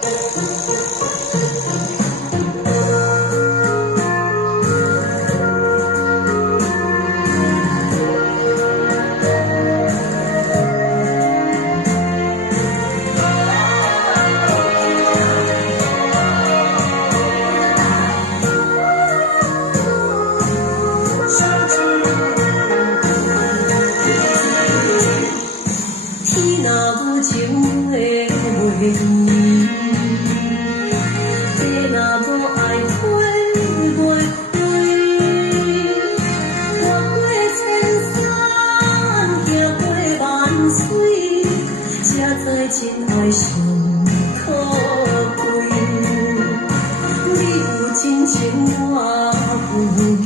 天若无情的袂圆，地若无爱花袂开。跨过千山，行过万水，才知真爱上可贵。你有真情，我有意。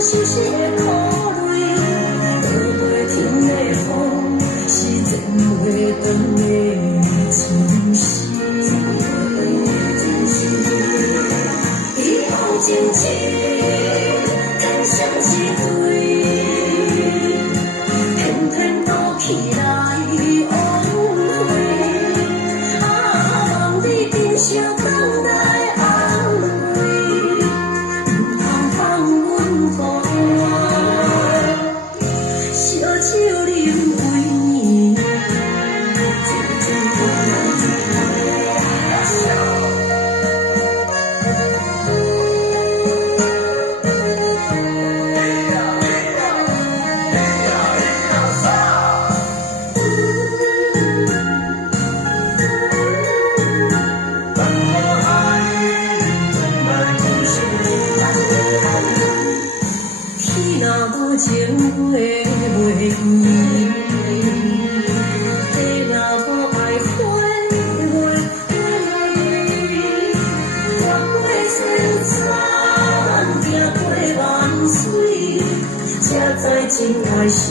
是是的苦泪，落袂停的风，是剪袂断的情丝。一往情深，更像一对，偏偏躲起来误会。望你珍惜等待。 无情的袂圆，地若无爱花袂开。跨过千山，行过万水，才知真爱上。